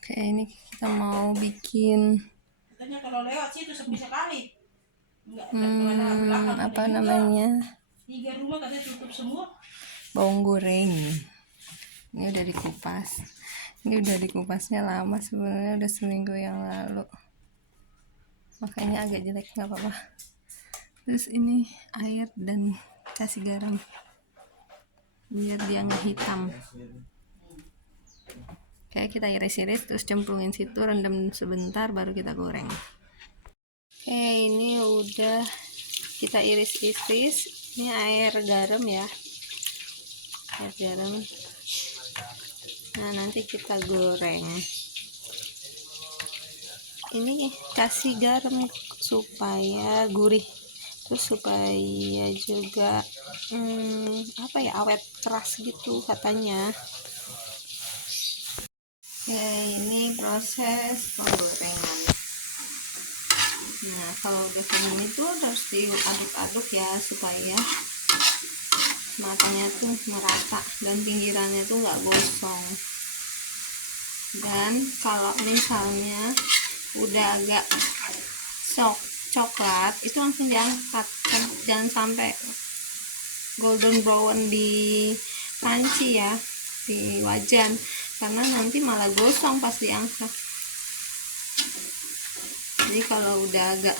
Oke, ini kita mau bikin Katanya kalau lewat situ sepi sekali. Enggak ada belakang ada apa juga. namanya, 3 rumah katanya tutup semua. bawang goreng. Ini udah dikupas. Ini udah dikupasnya lama sebenarnya, udah seminggu yang lalu. Makanya agak jelek, nggak apa-apa. Terus ini air dan kasih garam biar dia nggak hitam. Kayak kita iris-iris terus cemplungin situ, rendam sebentar baru kita goreng. Oke, ini udah kita iris-iris. Ini air garam ya, air garam. Nah, nanti kita goreng. Ini kasih garam supaya gurih, terus supaya juga apa ya, awet keras gitu katanya. Ya, ini proses penggorengan. Nah, kalau udah kayak gini tuh harus diaduk-aduk ya supaya matanya tuh merata dan pinggirannya tuh nggak gosong. Dan kalau misalnya udah agak coklat itu langsung diangkat, kan jangan sampai golden brown di panci ya, di wajan, karena nanti malah gosong pas diangkat. Jadi kalau udah agak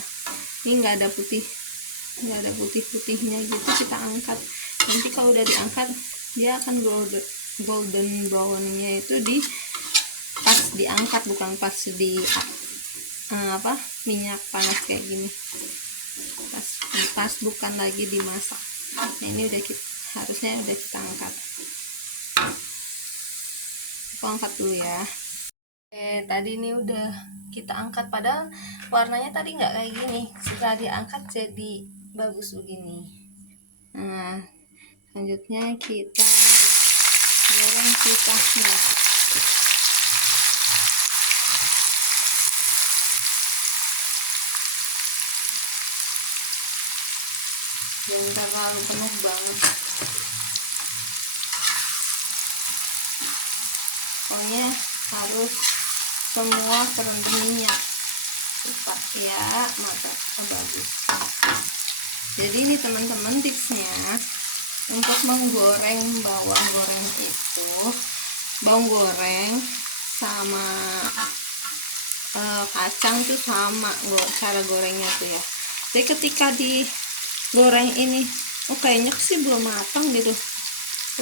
ini nggak ada putih-putihnya gitu, kita angkat. Nanti kalau udah diangkat dia akan golden brownnya itu di pas diangkat, bukan pas di minyak panas kayak gini, pas bukan lagi dimasak. Nah, ini harusnya udah kita angkat. Aku angkat dulu ya. Tadi ini udah kita angkat, padahal warnanya tadi nggak kayak gini. Setelah diangkat jadi bagus begini. Nah, selanjutnya kita goreng sisanya. Jangan terlalu penuh banget, pokoknya harus semua terendam minyak supaya mata bagus. Jadi ini teman-teman tipsnya untuk menggoreng bawang goreng itu, bawang goreng sama kacang tuh sama cara gorengnya tuh ya. Jadi ketika digoreng ini, kayaknya sih belum matang gitu,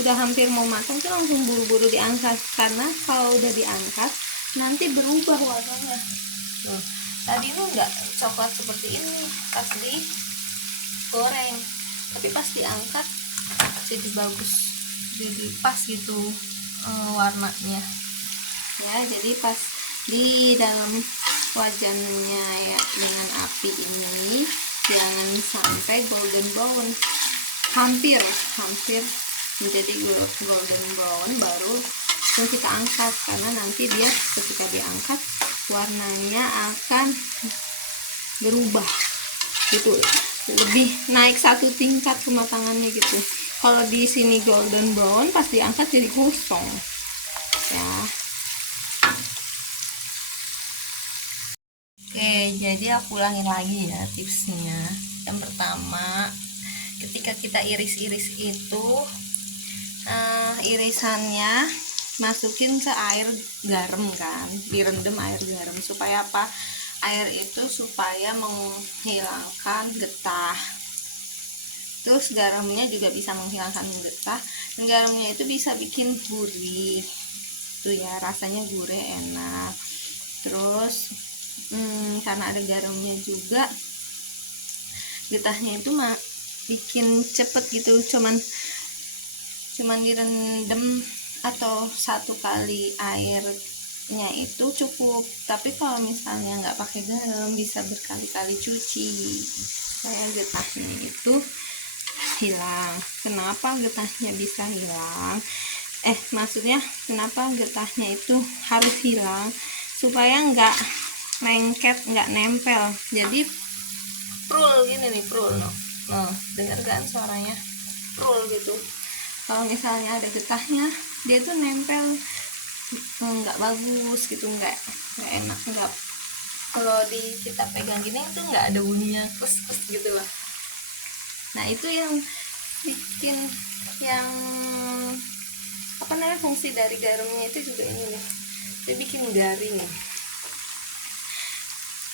udah hampir mau matang tuh langsung buru-buru diangkat, karena kalau udah diangkat nanti berubah warnanya. Tuh, tadi lu nggak coklat seperti ini pas digoreng, tapi pas diangkat jadi bagus, jadi pas gitu warnanya ya. Jadi pas di dalam wajannya ya, dengan api ini jangan sampai golden brown, hampir menjadi golden brown baru itu kita angkat, karena nanti dia ketika diangkat warnanya akan berubah gitu, lebih naik satu tingkat kematangannya gitu. Kalau di sini golden brown, pas diangkat jadi gosong ya. Oke, jadi aku ulangin lagi ya tipsnya. Yang pertama, ketika kita iris-iris itu irisannya masukin ke air garam kan, direndam air garam supaya apa? Air itu supaya menghilangkan getah. Terus garamnya juga bisa menghilangkan getah, dan garamnya itu bisa bikin gurih tuh ya, rasanya gurih enak. Terus karena ada garamnya juga, getahnya itu bikin cepet gitu, cuman direndam atau satu kali airnya itu cukup. Tapi kalau misalnya nggak pakai garam bisa berkali-kali cuci supaya getahnya itu hilang. Kenapa getahnya bisa hilang? Maksudnya kenapa getahnya itu harus hilang? Supaya nggak lengket, nggak nempel. Jadi prul gini nih, prul no. Dengar kan suaranya? Prul gitu. Kalau misalnya ada getahnya, dia tuh nempel nggak bagus gitu, nggak enak, nggak, kalau kita pegang gini tuh nggak ada bunyinya kus gitu loh. Nah itu yang bikin, yang apa namanya, fungsi dari garumnya itu juga ini nih, dia bikin garing.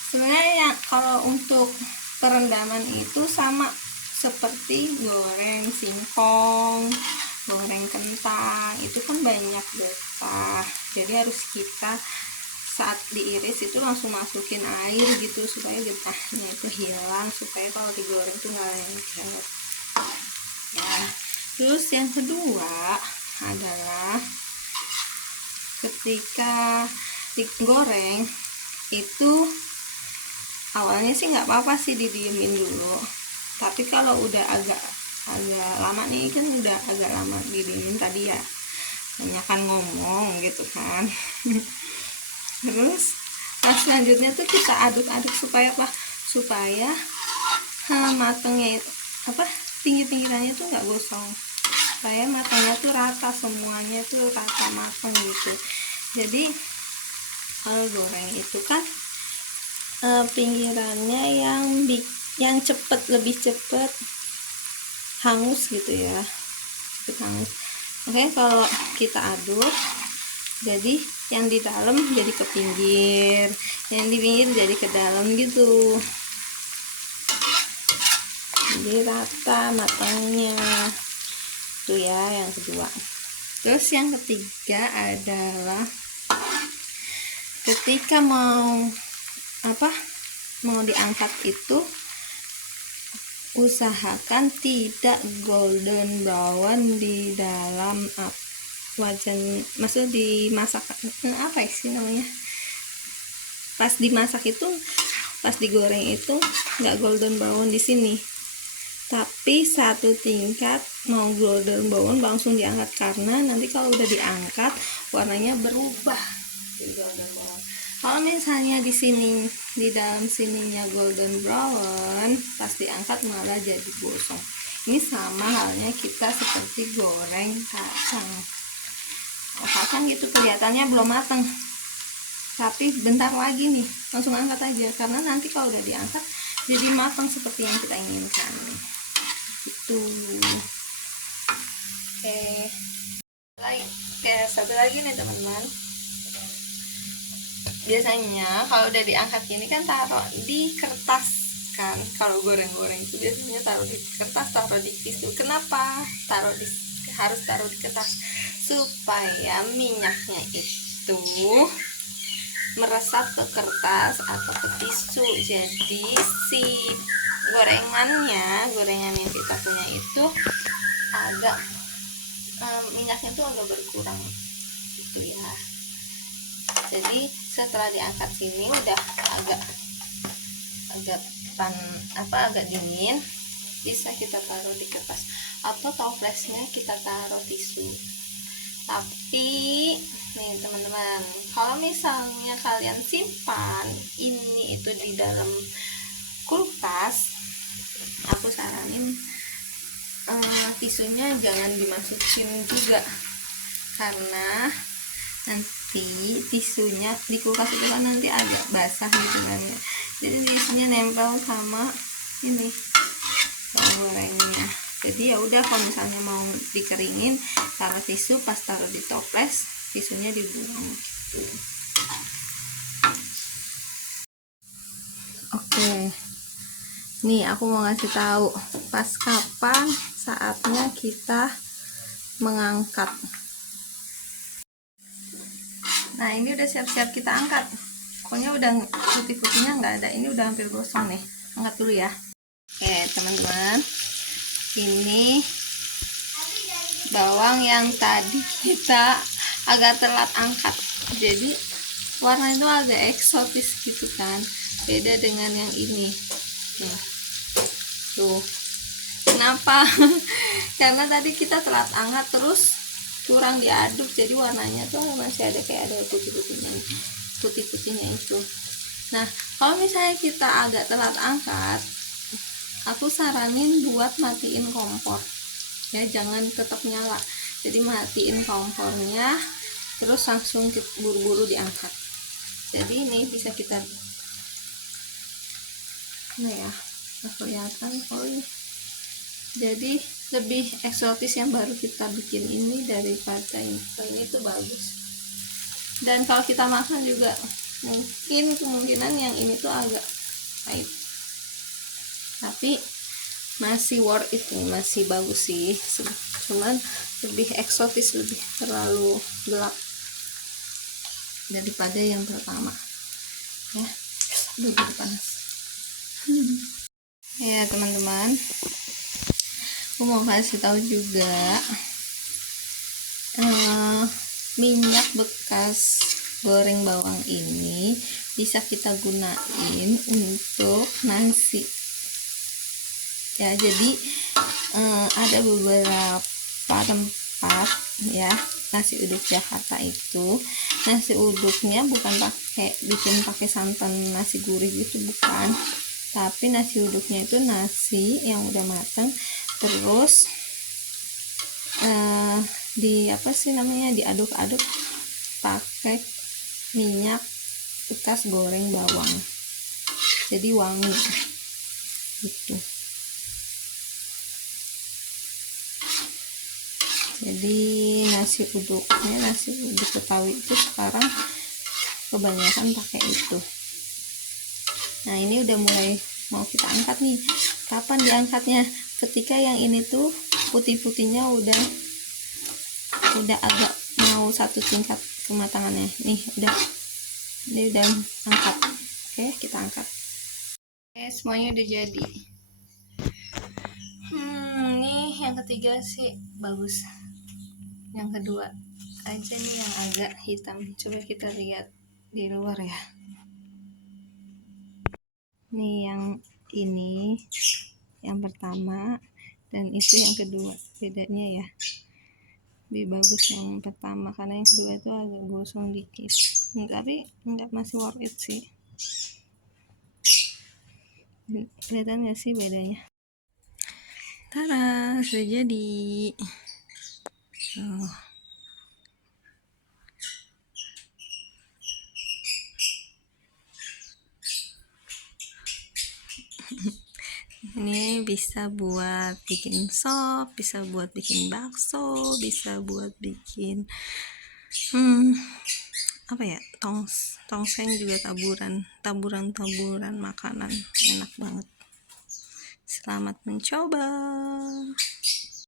Sebenarnya yang kalau untuk perendaman itu sama seperti goreng singkong, goreng kentang, itu kan banyak getah, jadi harus kita saat diiris itu langsung masukin air gitu supaya getahnya itu hilang, supaya kalau digoreng tuh nggak lengket ya. Terus yang kedua adalah ketika digoreng itu awalnya sih nggak apa-apa sih didiemin dulu, tapi kalau udah agak lama nih, kan udah agak lama didiemin tadi ya, banyak kan ngomong gitu kan. Terus selanjutnya tuh kita aduk-aduk supaya apa, supaya matangnya itu apa, pinggir-pinggirannya tuh nggak gosong, supaya matangnya tuh rata, semuanya tuh rata matang gitu. Jadi kalau goreng itu kan pinggirannya yang cepet, lebih cepet hangus gitu ya, cepet hangus. Oke, kalau kita aduk, jadi yang di dalam jadi ke pinggir, yang di pinggir jadi ke dalam gitu, jadi rata matangnya. Itu ya yang kedua. Terus yang ketiga adalah ketika mau diangkat itu usahakan tidak golden brown di dalam wajan, maksudnya dimasak apa sih namanya, pas dimasak itu, pas digoreng itu nggak golden brown di sini, tapi satu tingkat mau golden brown langsung diangkat, karena nanti kalau udah diangkat warnanya berubah jadi golden brown. Kalau misalnya di sini, di dalam sininya golden brown, pas diangkat malah jadi gosong. Ini sama halnya kita seperti goreng kacang. Kacang gitu kelihatannya belum matang, tapi bentar lagi nih langsung angkat aja, karena nanti kalau udah diangkat jadi matang seperti yang kita inginkan. Itu. Oke, satu lagi nih teman-teman. Biasanya kalau udah diangkat gini kan taruh di kertas kan, kalau goreng-goreng itu biasanya taruh di kertas, taruh di tisu. Kenapa harus taruh di kertas? Supaya minyaknya itu meresap ke kertas atau ke tisu, jadi si gorengan yang kita punya itu agak minyaknya tuh agak berkurang gitu ya. Jadi setelah diangkat sini udah agak dingin, bisa kita taruh di kertas atau toplesnya kita taruh tisu. Tapi nih teman-teman, kalau misalnya kalian simpan ini itu di dalam kulkas, aku saranin tisunya jangan dimasukin juga, karena nanti tisunya di kulkas itu kan nanti agak basah gitu kan ya, jadi tisunya nempel sama ini gorengnya. Jadi ya udah, kalau misalnya mau dikeringin taruh tisu, pas taruh di toples tisunya dibuang gitu. Oke, nih aku mau ngasih tahu pas kapan saatnya kita mengangkat. Nah ini udah siap-siap kita angkat, pokoknya udah putih-putihnya nggak ada, ini udah hampir gosong nih. Angkat dulu ya. Oke teman-teman, ini bawang yang tadi kita agak telat angkat, jadi warnanya itu agak eksotis gitu kan, beda dengan yang ini. Tuh kenapa? Karena tadi kita telat angkat, terus kurang diaduk, jadi warnanya tuh masih ada kayak ada putih-putihnya itu. Nah kalau misalnya kita agak telat angkat, aku saranin buat matiin kompor ya, jangan tetap nyala, jadi matiin kompornya, terus langsung buru-buru diangkat. Jadi ini bisa kita, nah ya, kelihatan. Oh ini jadi lebih eksotis yang baru kita bikin ini daripada ini tuh bagus. Dan kalau kita makan juga mungkin kemungkinan yang ini tuh agak pahit, tapi masih worth it nih, masih bagus sih, cuman lebih eksotis, lebih terlalu gelap daripada yang pertama ya. Aduh, jadi panas. Ya teman-teman, aku mau kasih tahu juga, minyak bekas goreng bawang ini bisa kita gunain untuk nasi ya. Jadi ada beberapa tempat ya, nasi uduk Jakarta itu nasi uduknya bukan bikin pakai santan nasi gurih gitu, bukan, tapi nasi uduknya itu nasi yang udah matang, terus diaduk-aduk pakai minyak bekas goreng bawang, jadi wangi gitu. Jadi nasi uduk Betawi itu sekarang kebanyakan pakai itu. Nah ini udah mulai mau kita angkat nih. Kapan diangkatnya? Ketika yang ini tuh putih-putihnya udah agak mau satu tingkat kematangannya. Nih ini udah angkat. Oke, kita angkat. Oke, semuanya udah jadi. Ini yang ketiga sih bagus. Yang kedua aja nih yang agak hitam. Coba kita lihat di luar ya. Nih yang ini yang pertama dan itu yang kedua, bedanya ya lebih bagus yang pertama karena yang kedua itu agak gosong dikit, tapi enggak, masih worth it sih. Kelihatan gak sih bedanya? Tada, sudah jadi. Ini bisa buat bikin sop, bisa buat bikin bakso, bisa buat bikin apa ya, tongseng juga, taburan makanan, enak banget. Selamat mencoba.